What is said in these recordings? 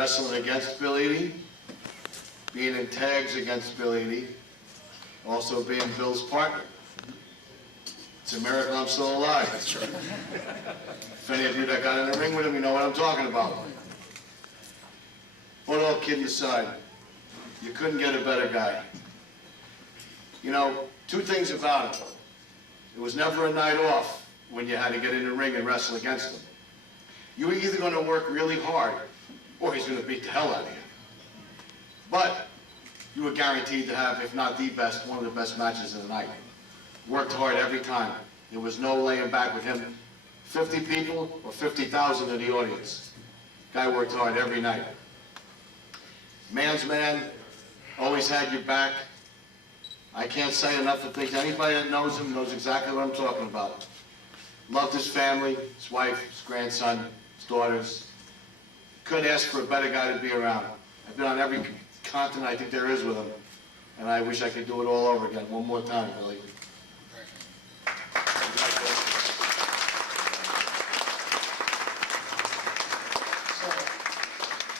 wrestling against Bill Eadie, being in tags against Bill Eadie, also being Bill's partner. It's a miracle I'm still alive. That's right. If any of you that got in the ring with him, you know what I'm talking about. But all kidding aside, you couldn't get a better guy. You know, two things about him. It was never a night off when you had to get in the ring and wrestle against him. You were either going to work really hard, or he's going to beat the hell out of you. But you were guaranteed to have, if not the best, one of the best matches of the night. Worked hard every time. There was no laying back with him. 50 people or 50,000 in the audience. Guy worked hard every night. Man's man, always had your back. I can't say enough of things. Anybody that knows him knows exactly what I'm talking about. Loved his family, his wife, his grandson, his daughters. Couldn't ask for a better guy to be around. I've been on every continent I think there is with him, and I wish I could do it all over again one more time, Billy. So,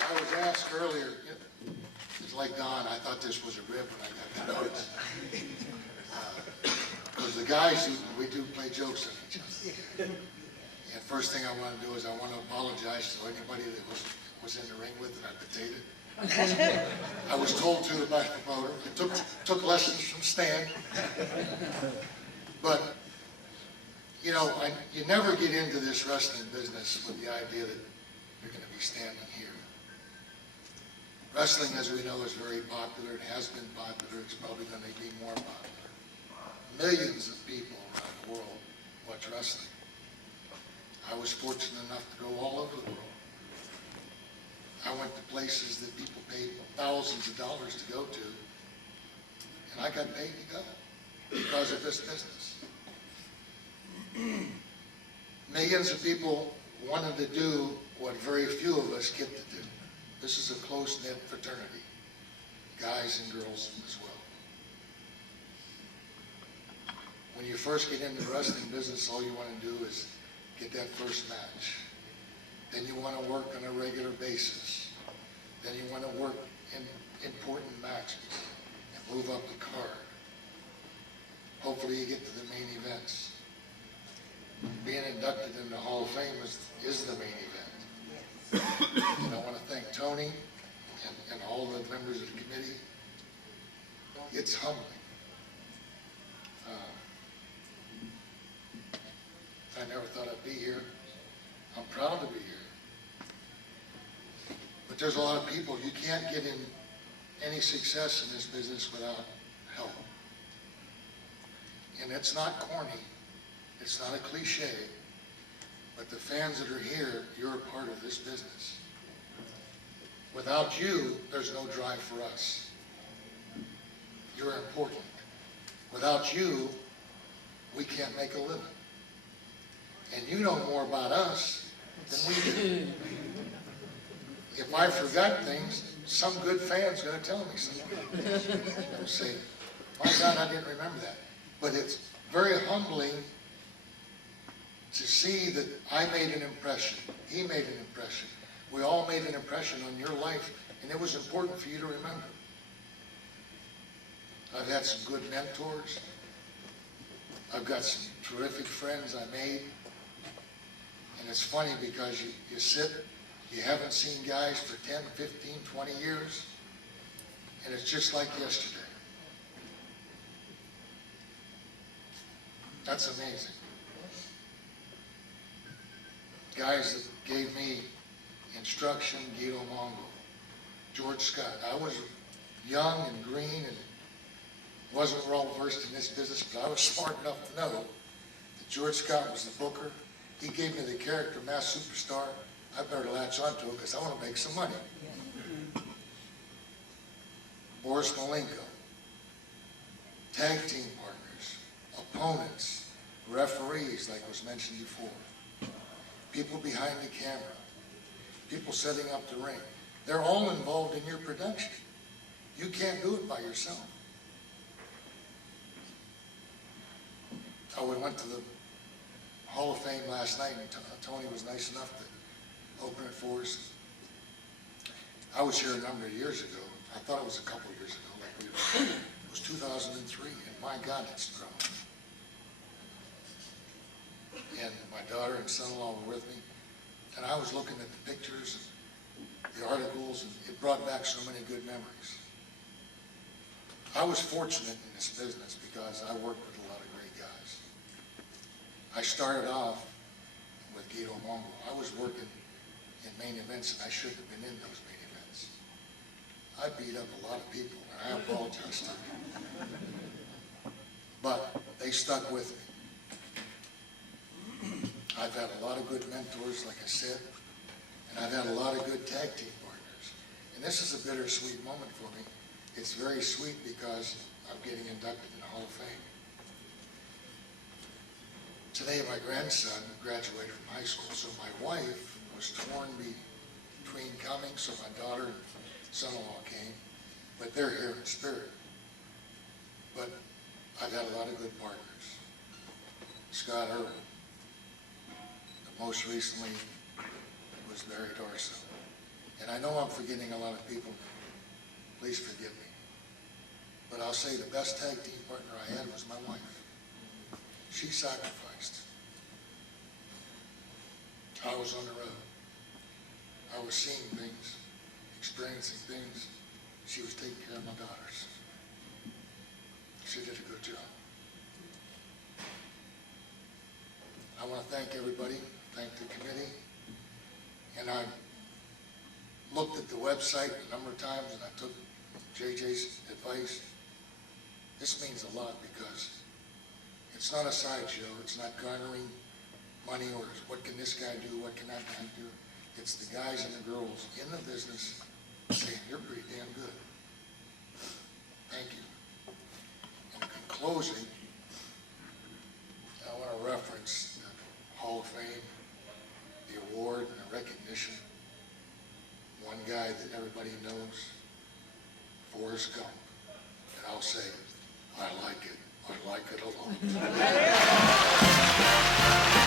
I was asked earlier, it's like Don, I thought this was a rib when I got the notice. Because the guys, we do play jokes on each other. And first thing I want to do is I want to apologize to anybody that was in the ring with and I potated. I was told to by the promoter. I took lessons from Stan. But, you know, you never get into this wrestling business with the idea that you're going to be standing here. Wrestling, as we know, is very popular. It has been popular. It's probably going to be more popular. Millions of people around the world watch wrestling. I was fortunate enough to go all over the world. I went to places that people paid thousands of dollars to go to, and I got paid to go because of this business. Millions of people wanted to do what very few of us get to do. This is a close-knit fraternity, guys and girls as well. When you first get into the wrestling business, all you want to do is get that first match. Then you want to work on a regular basis. Then you want to work in important matches and move up the card. Hopefully you get to the main events. Being inducted in the Hall of Fame is the main event. And I want to thank Tony and all the members of the committee. It's humbling. I never thought I'd be here. I'm proud to be here. But there's a lot of people, you can't get in any success in this business without help. And it's not corny. It's not a cliche. But the fans that are here, you're a part of this business. Without you, there's no drive for us. You're important. Without you, we can't make a living. And you know more about us than we do. If I forgot things, some good fan's going to tell me something. They'll say, my God, I didn't remember that. But it's very humbling to see that I made an impression. He made an impression. We all made an impression on your life, and it was important for you to remember. I've had some good mentors. I've got some terrific friends I made. And it's funny because you sit, you haven't seen guys for 10, 15, 20 years, and it's just like yesterday. That's amazing. Guys that gave me instruction, Guido Mongol, George Scott. I was young and green and wasn't well versed in this business, but I was smart enough to know that George Scott was the booker. He gave me the character Mass Superstar. I better latch onto it because I want to make some money. Boris Malenko, tag team partners, opponents, referees, like was mentioned before, people behind the camera, people setting up the ring. They're all involved in your production. You can't do it by yourself. We went to the Hall of Fame last night, and Tony was nice enough to open it for us. I was here a number of years ago. I thought it was a couple of years ago. It was 2003, and my God, it's grown. And my daughter and son-in-law were with me, and I was looking at the pictures and the articles, and it brought back so many good memories. I was fortunate in this business because I worked with a lot of great guys. I started off with Mongol. I was working in main events, and I shouldn't have been in those main events. I beat up a lot of people, and I apologize to them. But they stuck with me. I've had a lot of good mentors, like I said, and I've had a lot of good tag team partners. And this is a bittersweet moment for me. It's very sweet because I'm getting inducted in the Hall of Fame. Today, my grandson graduated from high school, so my wife was torn between coming, so my daughter and son-in-law came, but they're here in spirit. But I've had a lot of good partners. Scott Irwin. Most recently was Barry Darso. And I know I'm forgetting a lot of people. Please forgive me. But I'll say the best tag team partner I had was my wife. She sacrificed. I was on the road. I was seeing things, experiencing things. She was taking care of my daughters. She did a good job. I want to thank everybody, thank the committee. And I looked at the website a number of times, and I took JJ's advice. This means a lot because it's not a sideshow. It's not garnering money or what can this guy do, what can that guy do. It's the guys and the girls in the business saying, you're pretty damn good. Thank you. And in closing, I want to reference the Hall of Fame, the award and the recognition. One guy that everybody knows, Forrest Gump. And I'll say, I like it a lot.